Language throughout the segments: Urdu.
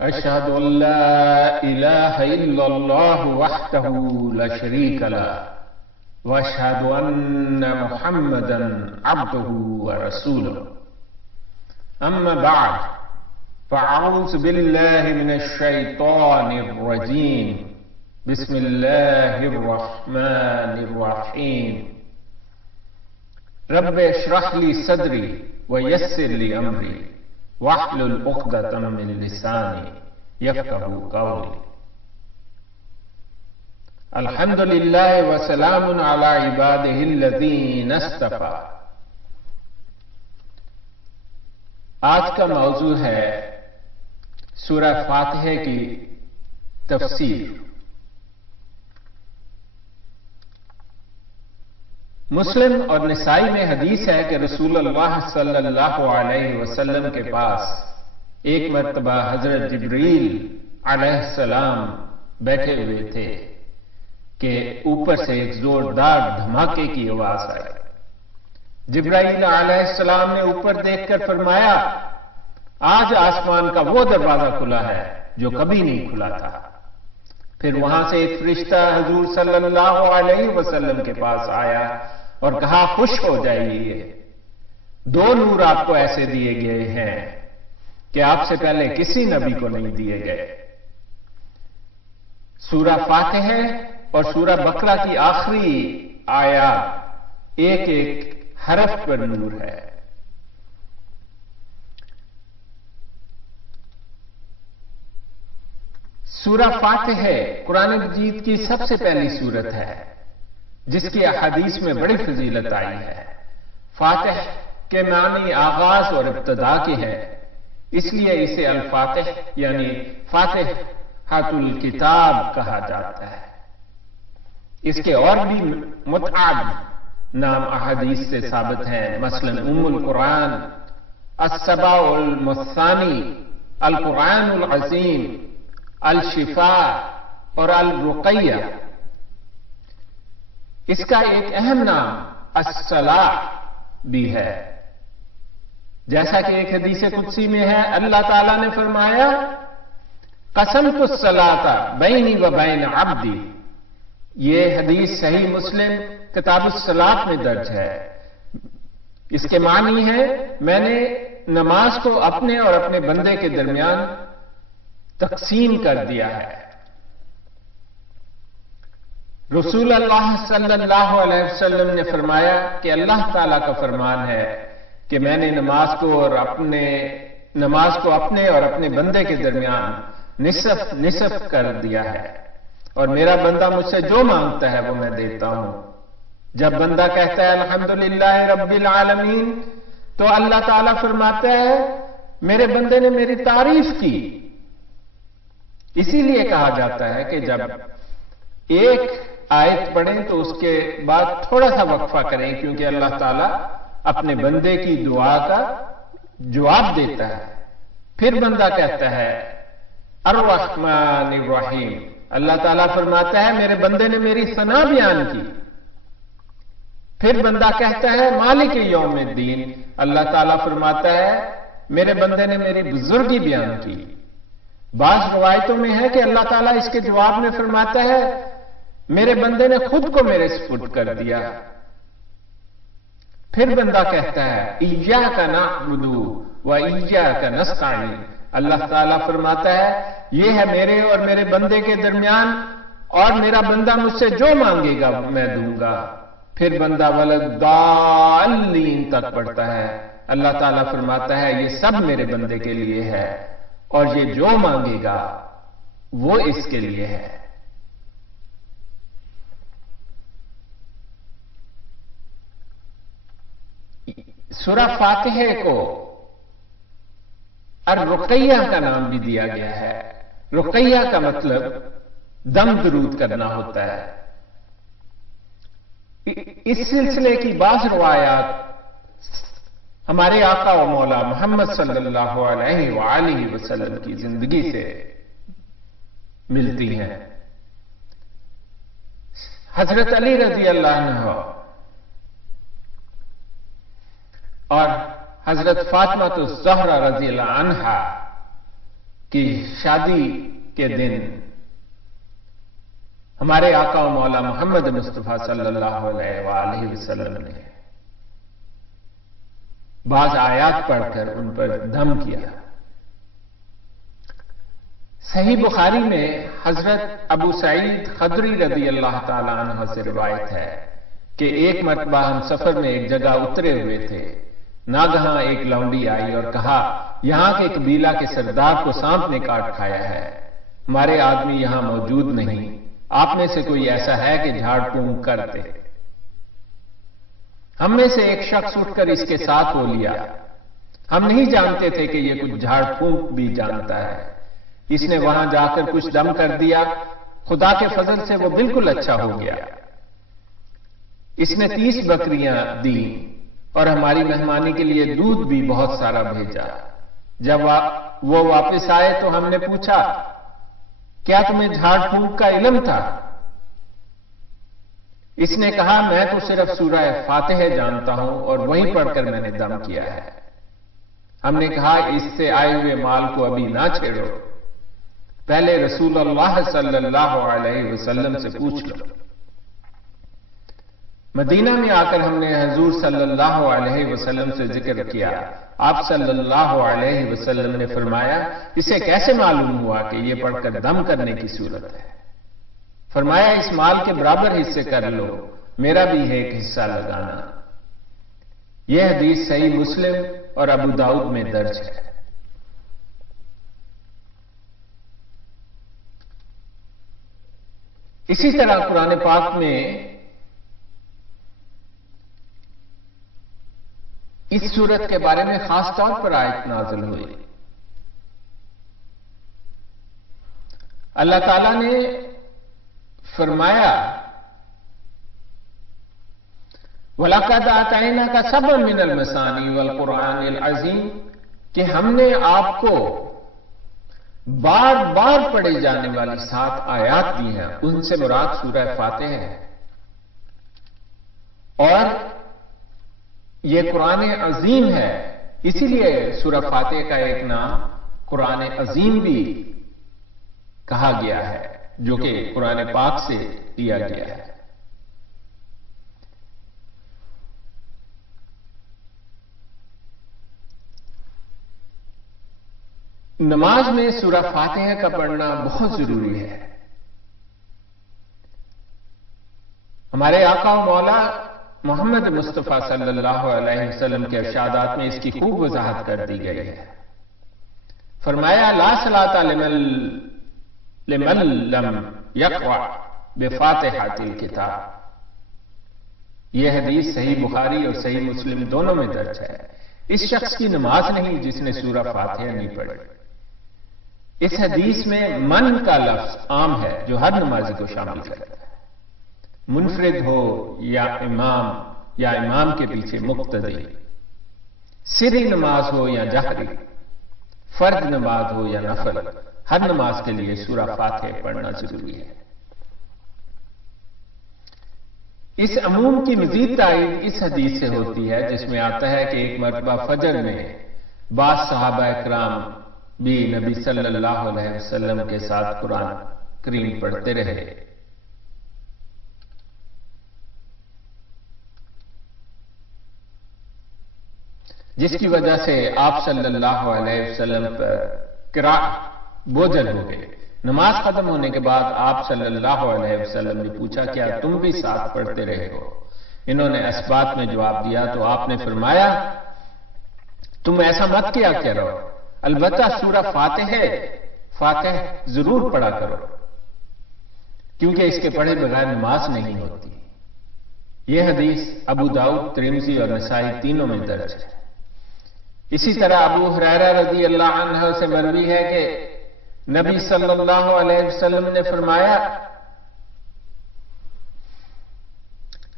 أشهد أن لا إله إلا الله وحده لا شريك له وأشهد أن محمدا عبده ورسوله. أما بعد، فأعوذ بالله من الشيطان الرجيم. بسم الله الرحمن الرحيم. رب اشرح لي صدري ويسر لي أمري واحلل عقدة من لساني يفقهوا قولي. الحمد لله وسلام على عباده الذين اصطفى. آج کا موضوع ہے سورہ فاتحہ کی تفسیر. مسلم اور نسائی میں حدیث ہے کہ رسول اللہ صلی اللہ علیہ وسلم کے پاس ایک مرتبہ حضرت جبریل علیہ السلام بیٹھے ہوئے تھے کہ اوپر سے ایک زوردار دھماکے کی آواز آئی. جبرائیل علیہ السلام نے اوپر دیکھ کر فرمایا، آج آسمان کا وہ دروازہ کھلا ہے جو کبھی نہیں کھلا تھا. پھر وہاں سے ایک فرشتہ حضور صلی اللہ علیہ وسلم کے پاس آیا اور کہا، خوش ہو جائیے، 2 نور آپ کو ایسے دیے گئے ہیں کہ آپ سے پہلے کسی نبی کو نہیں دیے گئے. سورہ فاتحہ اور سورہ بقرہ کی آخری آیات ایک ایک حرف پر نور ہے. سورہ فاتحہ قرآن مجید کی سب سے پہلی سورت ہے جس کی احادیث میں بڑی فضیلت آئی ہے. فاتح کے معنی آغاز اور ابتدا کے ہے، اس لیے اسے الفاتح یعنی فاتحۃ الکتاب کہا جاتا ہے. اس کے اور بھی متعدد نام احادیث سے ثابت ہیں، مثلا ام القرآن، السبع المثانی، القرآن العظیم، الشفاء اور الرقیہ. اس کا ایک اہم نام الصلاۃ بھی ہے، جیسا کہ ایک حدیث قدسی میں ہے، اللہ تعالیٰ نے فرمایا، قسمت الصلاۃ بینی و بین عبدی. یہ حدیث صحیح مسلم کتاب الصلاۃ میں درج ہے. اس کے معنی ہے، میں نے نماز کو اپنے اور اپنے بندے کے درمیان تقسیم کر دیا ہے. رسول اللہ صلی اللہ علیہ وسلم نے فرمایا کہ اللہ تعالیٰ کا فرمان ہے کہ میں نے نماز کو اپنے اور اپنے بندے کے درمیان نصف نصف کر دیا ہے، اور میرا بندہ مجھ سے جو مانگتا ہے وہ میں دیتا ہوں. جب بندہ کہتا ہے الحمدللہ رب العالمین، تو اللہ تعالیٰ فرماتا ہے میرے بندے نے میری تعریف کی. اسی لیے کہا جاتا ہے کہ جب ایک آیت پڑھیں تو اس کے بعد تھوڑا سا وقفہ کریں، کیونکہ اللہ تعالیٰ اپنے بندے کی دعا کا جواب دیتا ہے. پھر بندہ کہتا ہے الرحمن الرحیم، اللہ تعالیٰ فرماتا ہے میرے بندے نے میری ثنا بیان کی. پھر بندہ کہتا ہے مالک یوم الدین، اللہ تعالیٰ فرماتا ہے میرے بندے نے میری بزرگی بیان کی. بعض روایتوں میں ہے کہ اللہ تعالیٰ اس کے جواب میں فرماتا ہے میرے بندے نے خود کو میرے سپرد کر دیا. پھر بندہ کہتا ہے ایاک نعبد و ایاک نستعین، اللہ تعالیٰ فرماتا ہے یہ ہے میرے اور میرے بندے کے درمیان، اور میرا بندہ مجھ سے جو مانگے گا میں دوں گا. پھر بندہ ولضالین تک پڑھتا ہے، اللہ تعالیٰ فرماتا ہے یہ سب میرے بندے کے لیے ہے، اور یہ جو مانگے گا وہ اس کے لیے ہے. سورہ فاتحہ کو الرقیہ کا نام بھی دیا گیا ہے. رقیہ کا مطلب دم درود کرنا ہوتا ہے. اس سلسلے کی بعض روایات ہمارے آقا و مولا محمد صلی اللہ علیہ وآلہ وسلم کی زندگی سے ملتی ہیں. حضرت علی رضی اللہ عنہ اور حضرت فاطمہ الزہرا رضی اللہ عنہا کہ شادی کے دن ہمارے آقا و مولا محمد مصطفیٰ صلی اللہ علیہ وآلہ وسلم نے بعض آیات پڑھ کر ان پر دم کیا۔ صحیح بخاری میں حضرت ابو سعید خدری رضی اللہ تعالی عنہ سے روایت ہے کہ ایک مرتبہ ہم سفر میں ایک جگہ اترے ہوئے تھے، ناگہاں ایک لونڈی آئی اور کہا، یہاں کے قبیلہ کے سردار کو سانپ نے کاٹ کھایا ہے، ہمارے آدمی یہاں موجود نہیں، آپ میں سے کوئی ایسا ہے کہ جھاڑ پھونک کر دے؟ ہم میں سے ایک شخص اٹھ کر اس کے ساتھ ہو لیا۔ ہم نہیں جانتے تھے کہ یہ کچھ جھاڑ پھونک بھی جانتا ہے۔ اس نے وہاں جا کر کچھ دم کر دیا، خدا کے فضل سے وہ بالکل اچھا ہو گیا۔ اس نے 30 بکریاں دی اور ہماری مہمانی کے لیے دودھ بھی بہت سارا بھیجا۔ جب وہ واپس آئے تو ہم نے پوچھا، کیا تمہیں جھاڑ پھونک کا علم تھا؟ اس نے کہا، میں تو صرف سورہ فاتحہ جانتا ہوں اور وہیں پڑھ کر میں نے دم کیا ہے۔ ہم نے کہا، اس سے آئے ہوئے مال کو ابھی نہ چھیڑو، پہلے رسول اللہ صلی اللہ علیہ وسلم سے پوچھ لو۔ مدینہ میں آ کر ہم نے حضور صلی اللہ علیہ وسلم سے ذکر کیا۔ آپ صلی اللہ علیہ وسلم نے فرمایا، اسے کیسے معلوم ہوا کہ یہ پڑھ کر دم کرنے کی صورت ہے؟ فرمایا، اس مال کے برابر حصے کر لو، میرا بھی ہے ایک حصہ لگانا۔ یہ حدیث صحیح مسلم اور ابو داؤد میں درج ہے۔ اسی طرح قرآن پاک میں اس صورت کے بارے میں خاص طور پر آیت نازل ہوئی۔ اللہ تعالیٰ نے فرمایا، وَلَقَدْ آتَيْنَاكَ سَبْعًا مِنَ الْمَثَانِي وَالْقُرْآنِ الْعَظِيمِ کہ ہم نے آپ کو بار بار پڑھے جانے والی 7 آیات دی ہیں، ان سے مراد سورہ فاتحہ ہے۔ اور یہ قرآن عظیم ہے، اسی لیے سورہ فاتحہ کا ایک نام قرآن عظیم بھی کہا گیا ہے، جو کہ قرآن پاک سے دیا گیا ہے۔ نماز میں سورہ فاتحہ کا پڑھنا بہت ضروری ہے۔ ہمارے آقا و مولا محمد مصطفیٰ صلی اللہ علیہ وسلم کے ارشادات میں اس کی خوب وضاحت کر دی گئی ہے۔ فرمایا، لا صلاۃ لمن لم یقرأ بفاتحۃ الکتاب۔ یہ حدیث صحیح بخاری اور صحیح مسلم دونوں میں درج ہے۔ اس شخص کی نماز نہیں جس نے سورہ فاتحہ نہیں پڑھی۔ اس حدیث میں من کا لفظ عام ہے جو ہر نمازی کو شامل کرتا ہے، منفرد ہو یا امام کے پیچھے مقتدی، سری نماز ہو یا جہری، فرد نماز ہو یا نفل، ہر نماز کے لیے سورہ فاتحہ پڑھنا ضروری ہے۔ اس عموم کی مزید تائید اس حدیث سے ہوتی ہے جس میں آتا ہے کہ ایک مرتبہ فجر میں بعض صحابہ اکرام بھی نبی صلی اللہ علیہ وسلم کے ساتھ قرآن کریم پڑھتے رہے۔ جس کی وجہ سے آپ صلی اللہ علیہ وسلم پر قراءت بوجھل ہو گئے۔ نماز ختم ہونے کے بعد آپ صلی اللہ علیہ وسلم نے پوچھا، کیا تم بھی ساتھ پڑھتے رہے ہو؟ انہوں نے اس بات میں جواب دیا تو آپ نے فرمایا، تم ایسا مت کیا کرو، البتہ سورہ فاتحہ ضرور پڑھا کرو، کیونکہ اس کے پڑھے بغیر نماز نہیں ہوتی۔ یہ حدیث ابو داؤد، ترمذی اور نسائی تینوں میں درج ہے۔ اسی طرح ابو ہریرہ رضی اللہ عنہ سے مروی ہے کہ نبی صلی اللہ علیہ وسلم نے فرمایا،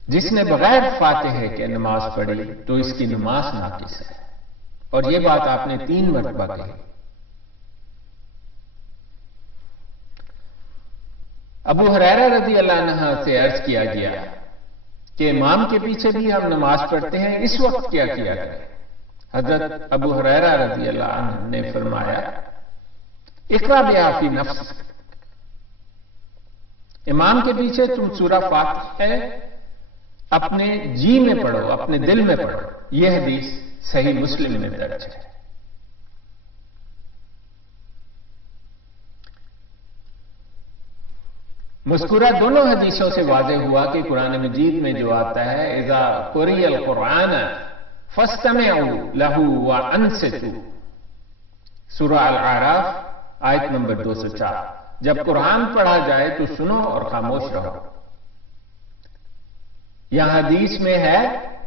جس نے بغیر فاتحہ کے نماز پڑھی تو اس کی نماز ناقص ہے، اور یہ بات آپ نے 3 مرتبہ کہی۔ ابو ہریرہ رضی اللہ عنہ سے عرض کیا گیا کہ امام کے پیچھے بھی ہم نماز پڑھتے ہیں، اس وقت کیا کریں؟ حضرت ابو ہریرہ رضی اللہ عنہ نے فرمایا، اقرا بہا فی نفس، امام کے پیچھے تم سورہ فاتحہ اپنے جی میں پڑھو، اپنے دل میں پڑھو. یہ حدیث صحیح مسلم میں درج ہے. مذکورہ دونوں حدیثوں سے واضح ہوا کہ قرآن مجید میں جو آتا ہے اذا قرئ القرآن فاستمعوا له وانصتوا، سورہ الاعراف آیت نمبر 204، جب قرآن پڑھا جائے تو سنو اور خاموش رہو. یہاں حدیث میں ہے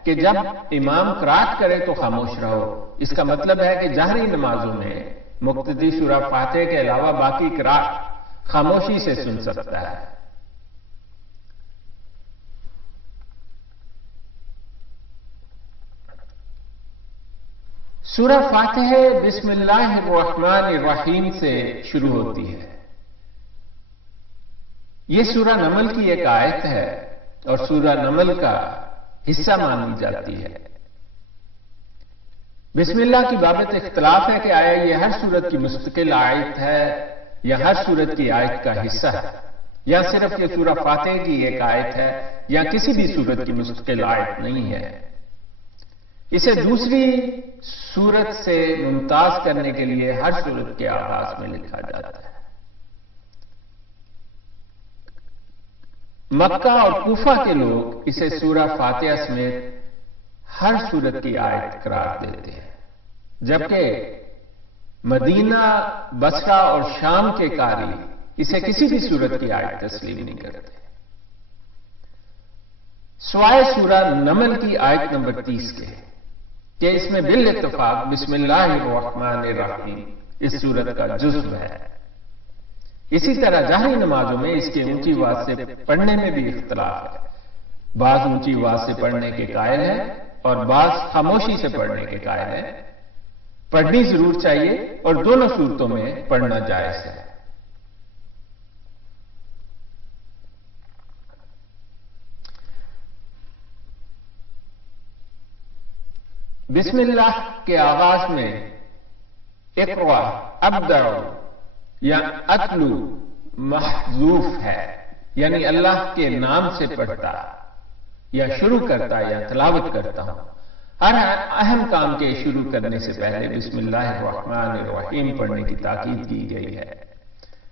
کہ جب امام قرات کرے تو خاموش رہو. اس کا مطلب ہے کہ جہری نمازوں میں مقتدی سورہ فاتحہ کے علاوہ باقی قرات خاموشی سے سن سکتا ہے. سورہ فاتحہ بسم اللہ الرحمن الرحیم سے شروع ہوتی ہے. یہ سورہ نمل کی ایک آیت ہے اور سورہ نمل کا حصہ مانی جاتی ہے. بسم اللہ کی بابت اختلاف ہے کہ آیا یہ ہر سورت کی مستقل آیت ہے یا ہر سورت کی آیت کا حصہ ہے، یا صرف یہ سورہ فاتحہ کی ایک آیت ہے یا کسی بھی سورت کی مستقل آیت نہیں ہے. اسے دوسری سورت سے ممتاز کرنے کے لیے ہر سورت کے آغاز میں لکھا جاتا ہے. مکہ اور کوفہ کے لوگ اسے سورہ فاتحہ سمیت ہر سورت کی آیت قرار دیتے ہیں، جبکہ مدینہ، بصرہ اور شام کے قاری اسے کسی بھی سورت کی آیت تسلیم نہیں کرتے، سوائے سورہ نمل کی آیت نمبر 30 کے، کہ اس میں بالاتفاق بسم اللہ الرحمن الرحیم اس سورت کا جزو ہے. اسی طرح جہری نمازوں میں اس کے اونچی آواز سے پڑھنے میں بھی اختلاف ہے. بعض اونچی آواز سے پڑھنے کے قائل ہیں اور بعض خاموشی سے پڑھنے کے قائل ہیں. پڑھنی ضرور چاہیے اور دونوں صورتوں میں پڑھنا جائز ہے. بسم اللہ کے آغاز میں اقرا، ابدع یا اتلو محذوف ہے، یعنی اللہ کے نام سے پڑھتا یا شروع کرتا یا تلاوت کرتا ہوں. ہر اہم کام کے شروع کرنے سے پہلے بسم اللہ الرحمن الرحیم پڑھنے کی تاکید کی گئی ہے.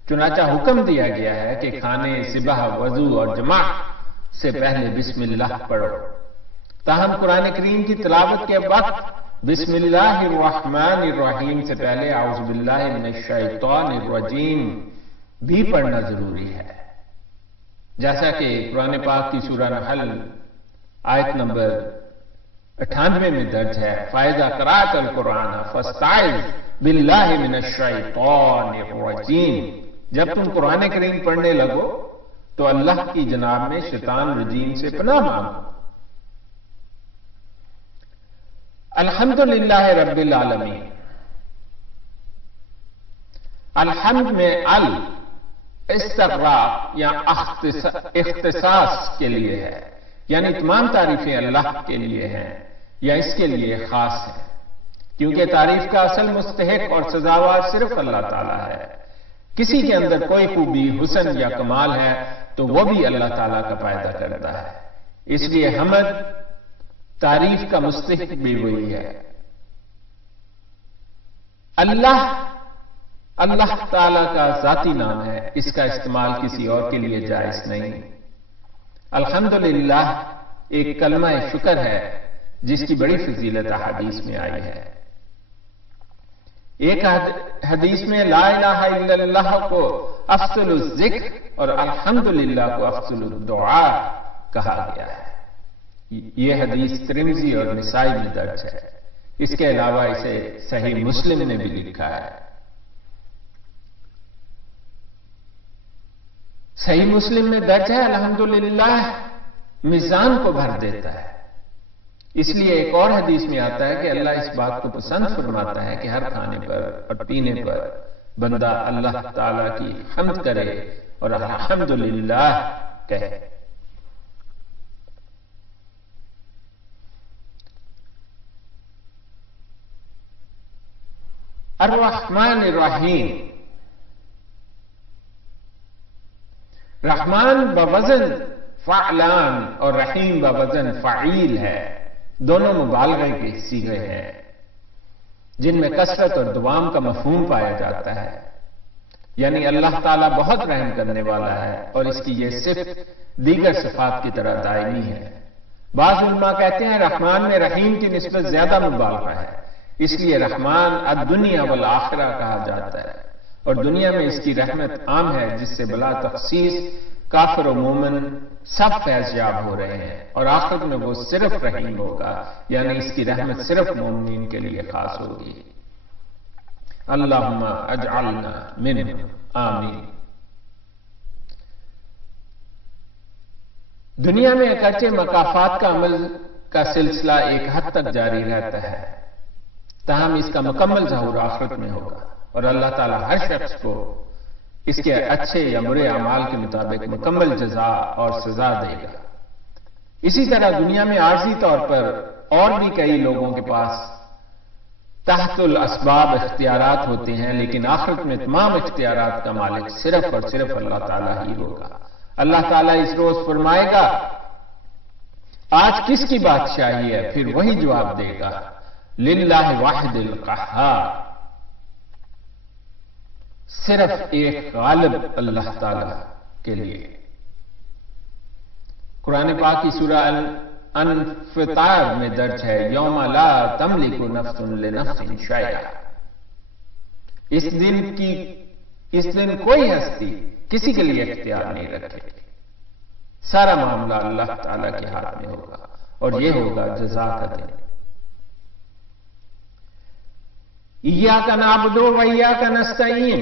چنانچہ حکم دیا گیا ہے کہ کھانے، ذبح، وضو اور جماع سے پہلے بسم اللہ پڑھو. تاہم قرآن کریم کی تلاوت کے وقت بسم اللہ الرحمن الرحیم سے پہلے اعوذ باللہ من الشیطان الرجیم بھی پڑھنا ضروری ہے، جیسا کہ قرآن پاک کی سورہ نحل آیت نمبر 98 میں درج ہے فَإِذَا قَرَأْتَ الْقُرْآنَ فَاسْتَعِذْ بِاللَّهِ مِنَ الشَّيْطَانِ الرَّجِيمِ. جب تم قرآن کریم پڑھنے لگو تو اللہ کی جناب میں شیطان رجیم سے پناہ مانگو. الحمدللہ رب العالمین، الحمد میں استغراق یا اختصاص کے لیے ہے، یعنی تمام تعریفیں اللہ کے لیے ہیں یا اس کے لیے خاص ہیں، کیونکہ تعریف کا اصل مستحق اور سزاوار صرف اللہ تعالیٰ ہے. کسی کے اندر کوئی خوبی، حسن یا کمال ہے تو وہ بھی اللہ تعالیٰ کا پیدا کرتا ہے. اس لیے حمد تعریف کا مستحق بھی وہی ہے. اللہ تعالیٰ کا ذاتی نام ہے، اس کا استعمال کسی اور کے لیے جائز نہیں. الحمدللہ ایک کلمہ شکر ہے جس کی بڑی فضیلت احادیث میں آئی ہے. ایک حدیث میں لا الہ الا اللہ کو افضل الذکر اور الحمدللہ کو افضل الدعاء کہا گیا ہے. یہ حدیث ترمذی اور نسائی میں درج ہے. اس کے علاوہ اسے صحیح مسلم نے بھی لکھا ہے. صحیح مسلم میں درج ہے الحمدللہ میزان کو بھر دیتا ہے. اس لیے ایک اور حدیث میں آتا ہے کہ اللہ اس بات کو پسند فرماتا ہے کہ ہر کھانے پر اور پینے پر بندہ اللہ تعالیٰ کی حمد کرے اور الحمدللہ کہے. الرحمن الرحیم رحمان بوزن فعلان اور رحیم بوزن فعیل ہے، دونوں مبالغے کے صیغے ہیں جن میں کثرت اور دوام کا مفہوم پایا جاتا ہے، یعنی اللہ تعالیٰ بہت رحم کرنے والا ہے اور اس کی یہ صفت دیگر صفات کی طرح دائمی ہے۔ بعض علماء کہتے ہیں رحمان میں رحیم کی نسبت زیادہ مبالغہ ہے، اس لیے رحمان الدنیا والآخرہ کہا جاتا ہے، اور دنیا میں اس کی رحمت عام ہے جس سے بلا تخصیص کافر و مومن سب فیض یاب ہو رہے ہیں، اور آخرت میں وہ صرف رحیم ہوگا، یعنی اس کی رحمت صرف مومنین کے لیے خاص ہوگی۔ اللہم اجعلنا منہم، آمین۔ دنیا میں اگرچہ مکافات کا عمل کا سلسلہ ایک حد تک جاری رہتا ہے، تاہم اس کا مکمل ظہور آخرت میں ہوگا، اور اللہ تعالیٰ ہر شخص کو اس کے اچھے یا برے اعمال کے مطابق مکمل جزا اور سزا دے گا۔ اسی طرح دنیا میں عارضی طور پر اور بھی کئی لوگوں کے پاس تحت الاسباب اختیارات ہوتے ہیں، لیکن آخرت میں تمام اختیارات کا مالک صرف اور صرف اللہ تعالیٰ ہی ہوگا۔ اللہ تعالیٰ اس روز فرمائے گا آج کس کی بادشاہی ہے، پھر وہی جواب دے گا للہ واحد القہار، صرف ایک غالب اللہ تعالیٰ کے لیے۔ قرآن پاک کی سورہ انفطار میں درج ہے یوم لا تملک نفس لنفس شیئا، اس دن کوئی ہستی کسی کے لیے اختیار نہیں رکھے گی، سارا معاملہ اللہ تعالیٰ کے ہاتھ میں ہوگا، اور یہ ہوگا جزا کا دن۔ ایاک نعبد و ایاک نستعین،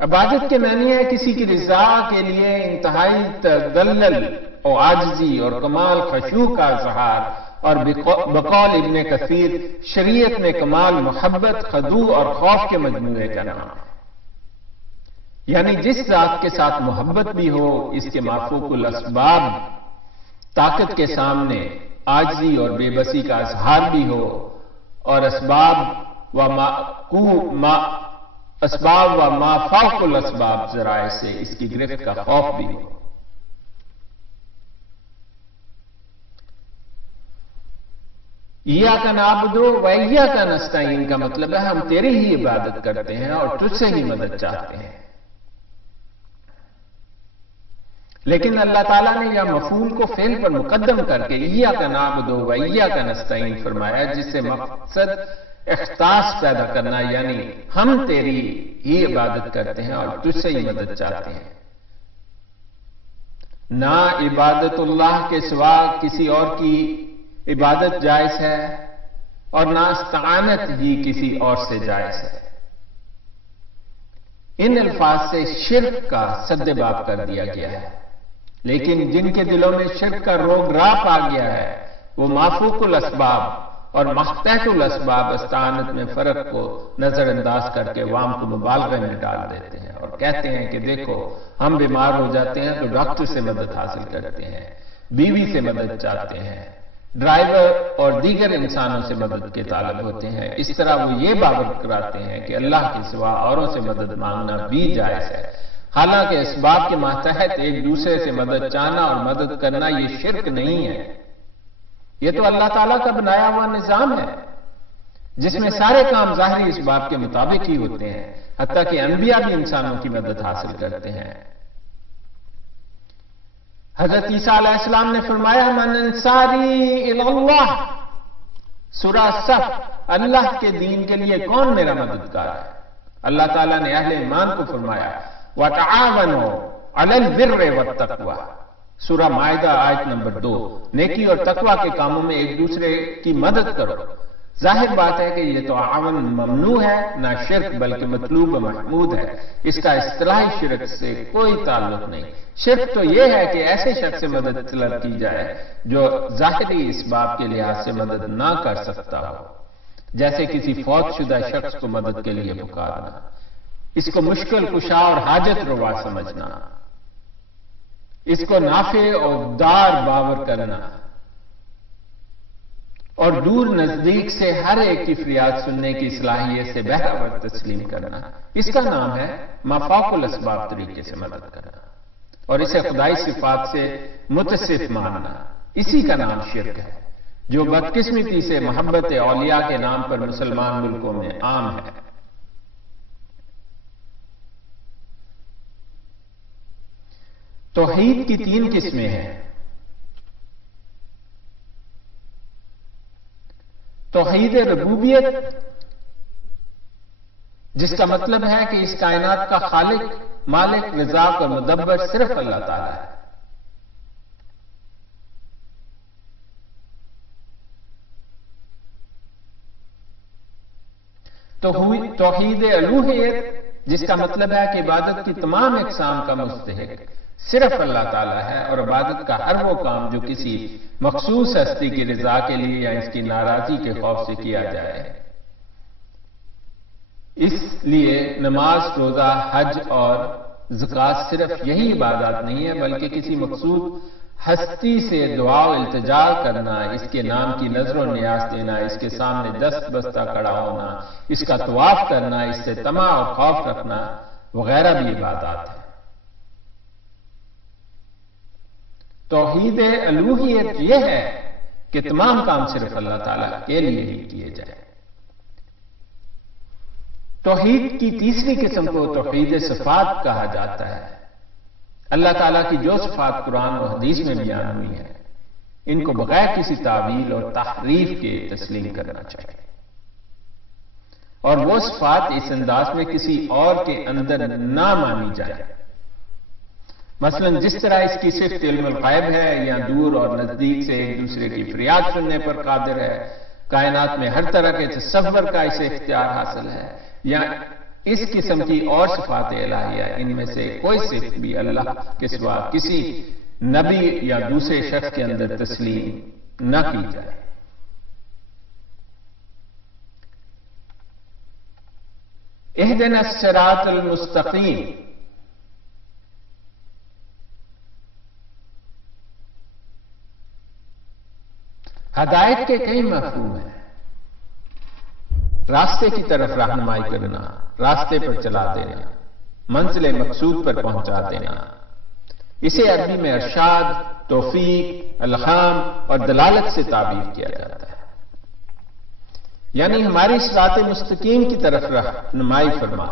عبادت کے معنی ہے کسی کی رضا کے لیے انتہائی تذلل اور عاجزی اور کمال خشوع کا اظہار، اور بقول ابن کثیر شریعت میں کمال محبت، خضوع اور خوف کے مجموعے کا نام ہے، یعنی جس ذات کے ساتھ محبت بھی ہو، اس کے مافوق الاسباب طاقت کے سامنے عاجزی اور بے بسی کا اظہار بھی ہو، اور اسباب و ما فوق الاسباب ذرائع سے اس کی گرفت کا خوف بھی ہو۔ ایاک نعبد و ایاک نستعین کا مطلب ہے ہم تیری ہی عبادت کرتے ہیں اور تجھ سے ہی مدد چاہتے ہیں، لیکن اللہ تعالیٰ نے یہ مفعول کو فعل پر مقدم کر کے ایاک نعبد و ایاک نستعین فرمایا، جس سے مقصد اختصاص پیدا کرنا، یعنی ہم تیری ہی عبادت کرتے ہیں اور تجھ سے ہی مدد چاہتے ہیں۔ نہ عبادت اللہ کے سوا کسی اور کی عبادت جائز ہے، اور نہ استعانت ہی کسی اور سے جائز ہے۔ ان الفاظ سے شرک کا سد باب کر دیا گیا ہے، لیکن جن کے دلوں میں شرک کا روگ راپ آ گیا ہے وہ مافوق الاسباب اور مختحت الاسباب استعانت میں فرق کو نظر انداز کر کے عوام کو مبالغے میں ڈال دیتے ہیں، اور کہتے ہیں کہ دیکھو ہم بیمار ہو جاتے ہیں تو ڈاکٹر سے مدد حاصل کرتے ہیں، بیوی سے مدد چاہتے ہیں، ڈرائیور اور دیگر انسانوں سے مدد کے طالب ہوتے ہیں۔ اس طرح وہ یہ باور کراتے ہیں کہ اللہ کے سوا اوروں سے مدد مانگنا بھی جائز ہے، حالانکہ اسباب کے ماتحت ایک دوسرے سے مدد چاہنا اور مدد کرنا یہ شرک نہیں ہے، یہ تو اللہ تعالیٰ کا بنایا ہوا نظام ہے جس میں سارے کام ظاہری اسباب کے مطابق ہی ہوتے ہیں، حتیٰ کہ انبیاء بھی انسانوں کی مدد حاصل کرتے ہیں۔ حضرت عیسیٰ علیہ السلام نے فرمایا من انصاری الی اللہ، سورہ صف، اللہ کے دین کے لیے کون میرا مددگار ہے؟ اللہ تعالیٰ نے اہل ایمان کو فرمایا وَتَعَاوَنُوا عَلَى الْبِرِّ وَالتَّقْوَى، سورہ مائدہ آیت نمبر 2، نیکی اور تقوی کے کاموں میں ایک دوسرے کی مدد کرو۔ ظاہر بات ہے کہ یہ تو تعاون ممنوع ہے، نہ شرک بلکہ مطلوب و محمود ہے، اس کا اصطلاحی شرک سے کوئی تعلق نہیں۔ شرک تو یہ ہے کہ ایسے شخص سے مدد طلب کی جائے جو ظاہری اسباب کے لحاظ سے مدد نہ کر سکتا ہو، جیسے کسی فوت شدہ شخص کو مدد کے لیے پکارنا، اس کو مشکل کشا اور حاجت روا سمجھنا، اس کو نافع اور دار باور کرنا، اور دور نزدیک سے ہر ایک کی فریاد سننے کی صلاحیت سے بہرور تسلیم کرنا، اس کا نام ہے ما فوق الاسباب طریقے سے مدد کرنا۔ اور اسے خدائی صفات سے متصف ماننا، اسی کا نام شرک ہے، جو بدقسمتی سے محبت اولیاء کے نام پر مسلمان ملکوں میں عام ہے۔ توحید کی 3 قسمیں ہیں۔ توحید ربوبیت، جس کا مطلب ہے کہ اس کائنات کا خالق، مالک، رزاق اور مدبر صرف اللہ تعالی ہے۔ توحید الوہیت، جس کا مطلب ہے کہ عبادت کی تمام اقسام کا مستحق صرف اللہ تعالیٰ ہے، اور عبادت کا ہر وہ کام جو کسی مخصوص ہستی کی رضا کے لیے یا اس کی ناراضی کے خوف سے کیا جائے۔ اس لیے نماز، روزہ، حج اور زکوٰۃ صرف یہی عبادات نہیں ہے، بلکہ کسی مخصوص ہستی سے دعا و التجا کرنا، اس کے نام کی نظر و نیاز دینا، اس کے سامنے دست بستہ کھڑا ہونا، اس کا طواف کرنا، اس سے طمع اور خوف رکھنا وغیرہ بھی عبادات ہیں۔ توحید الوہیت یہ ہے کہ تمام کام صرف اللہ تعالیٰ کے لیے ہی کیے جائیں۔ توحید کی تیسری قسم کو توحید صفات کہا جاتا ہے۔ اللہ تعالیٰ کی جو صفات قرآن و حدیث میں بیان ہوئی ہیں، ان کو بغیر کسی تعویل اور تحریف کے تسلیم کرنا چاہیے، اور وہ صفات اس انداز میں کسی اور کے اندر نہ مانی جائے۔ مثلا جس طرح اس کی صفت علم الغیب ہے، یا دور اور نزدیک سے ایک دوسرے کی فریاد سننے پر قادر ہے، کائنات میں ہر طرح کے تصور کا اسے اختیار حاصل ہے، یا اس قسم کی اور صفات الہیہ، ان میں سے کوئی صفت بھی اللہ کے سوا کسی نبی یا دوسرے شخص کے اندر تسلیم نہ کی جائے۔ اہدنا الصراط المستقیم، ہدایت کے کئی مفہوم ہیں۔ راستے کی طرف رہنمائی کرنا، راستے پر چلا دینا، منزل مقصود پر پہنچا دینا، اسے عربی میں ارشاد، توفیق، الہام اور دلالت سے تعبیر کیا جاتا ہے۔ یعنی ہماری صراط مستقیم کی طرف رہنمائی فرما،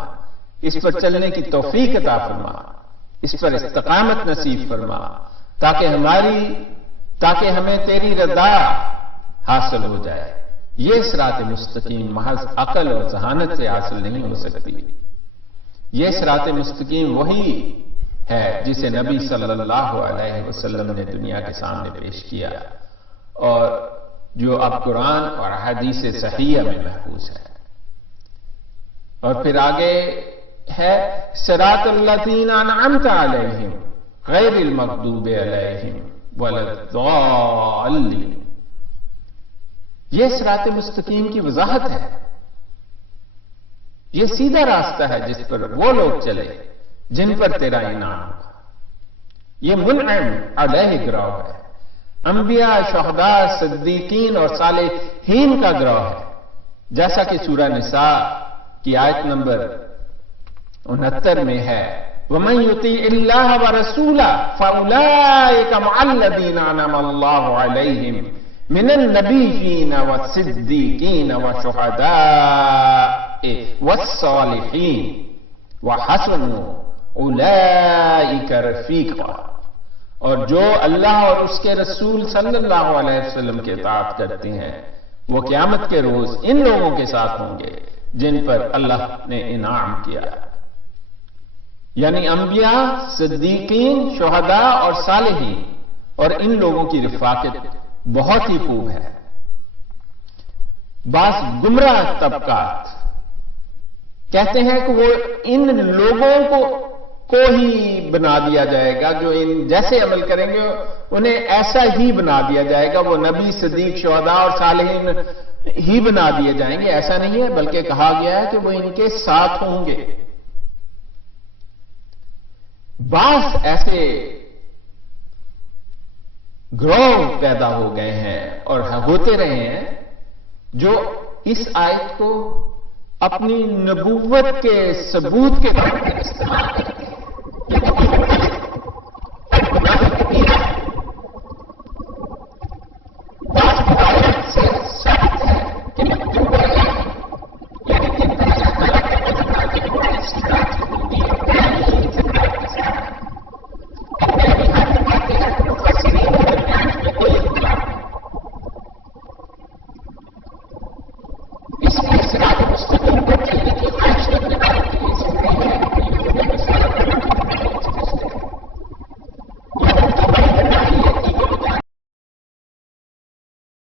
اس پر چلنے کی توفیق عطا فرما، اس پر استقامت نصیب فرما، تاکہ ہمیں تیری رضا حاصل ہو جائے۔ یہ صراط مستقیم محض عقل اور ذہانت سے حاصل نہیں ہو سکتی۔ یہ صراط مستقیم وہی ہے جسے نبی صلی اللہ علیہ وسلم نے دنیا کے سامنے پیش کیا، اور جو اب قرآن اور حدیث صحیحہ میں محفوظ ہے۔ اور پھر آگے ہے صراط الذین انعمت علیہم غیر المغضوب علیہم ولا الضالین۔ یہ صراط مستقیم کی وضاحت ہے۔ یہ سیدھا راستہ ہے جس پر وہ لوگ چلے جن پر تیرا انعام ہوگا۔ یہ منعم علیہ گروہ ہے، انبیاء، شہداء، صدیقین اور صالحین کا گروہ ہے، جیسا کہ سورہ نساء کی آیت نمبر 69 میں ہے، وَمَن يُطِيعِ اللَّهَ وَرَسُولَهُ فَأُولَٰئِكَ مَعَ الَّذِينَ أَنْعَمَ اللَّهُ عَلَيْهِمْ مِنَ النَّبِيِّينَ وَالصِّدِّيقِينَ وَالشُّهَدَاءِ وَالصَّالِحِينَ وَحَسُنَ أُولَٰئِكَ رَفِيقًا۔ اور جو اللہ اور اس کے رسول صلی اللہ علیہ وسلم کے اطاعت کرتے ہیں، وہ قیامت کے روز ان لوگوں کے ساتھ ہوں گے جن پر اللہ نے انعام کیا، یعنی انبیاء، صدیقین، شہداء اور صالحین، اور ان لوگوں کی رفاقت بہت ہی خوب ہے۔ بعض گمراہ طبقات کہتے ہیں کہ وہ ان لوگوں کو ہی بنا دیا جائے گا، جو ان جیسے عمل کریں گے انہیں ایسا ہی بنا دیا جائے گا، وہ نبی، صدیق، شہداء اور صالحین ہی بنا دیے جائیں گے۔ ایسا نہیں ہے، بلکہ کہا گیا ہے کہ وہ ان کے ساتھ ہوں گے۔ بعض ایسے گروہ پیدا ہو گئے ہیں اور ہوتے رہے ہیں جو اس آیت کو اپنی نبوت کے ثبوت کے طور پر استعمال کرتے ہیں۔